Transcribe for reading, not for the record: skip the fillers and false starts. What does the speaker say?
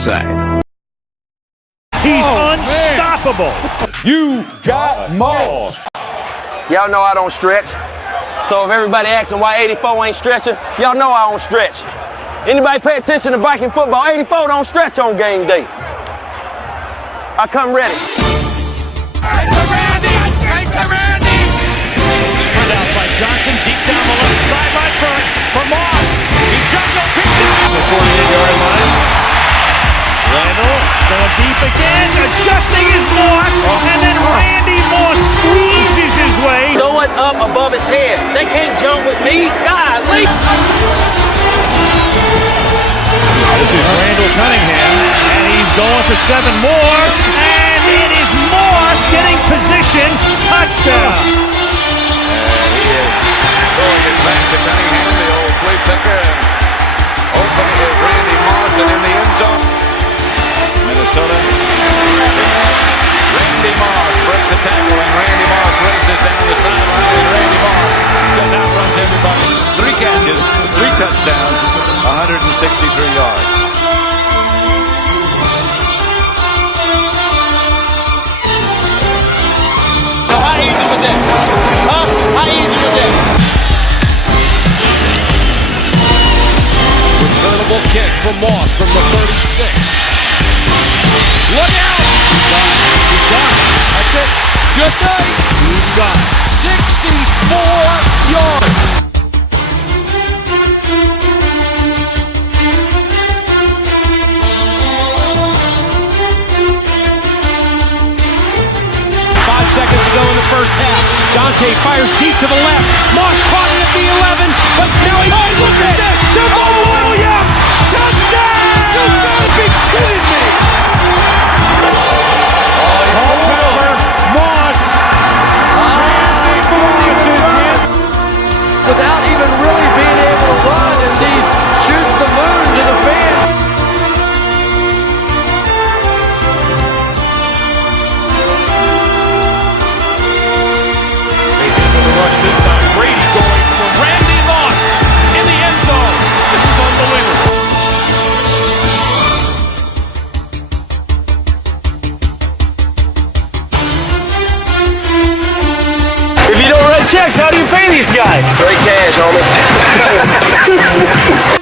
inside. He's unstoppable. You got Moss. Y'all know I don't stretch. So if everybody asking why 84 ain't stretching, y'all know I don't stretch. Anybody pay attention to Viking football? 84 don't stretch on game day. I come ready. Turned out by Johnson, deep down the left sideline for Moss. He juggles it down the 48-yard line. Randall going deep again, adjusting his Moss, and then Randy Moss squeezes his way. Throw it up above his head. They can't jump with me. Golly. This is Randall Cunningham, and he's going for 7 more, and it is Moss getting position. Touchdown. He is throwing it back to Cunningham, the old flea picker, and opening is Randy Moss, and in the end zone, Minnesota. It's Randy Moss breaks the tackle, and Randy Moss races down the sideline, and Randy Moss just outruns everybody. 3 catches, 3 touchdowns, 163 yards. So how easy was that? Huh? How easy was that? Returnable kick from Moss from the 36. Look out! He's gone. That's it. Good night. He's gone. 64 yards. Seconds to go in the first half. Dante fires deep to the left. Moss caught it at the 11, but now he look at this! Jamal Williams! Touchdown! You gotta be kidding me! Moss. Randy Moss is hit without even really being able to run as he shoots the moon to the fans. This time, Brady going for Randy Moss in the end zone. This is unbelievable. If you don't write checks, how do you pay these guys? Straight cash, homie.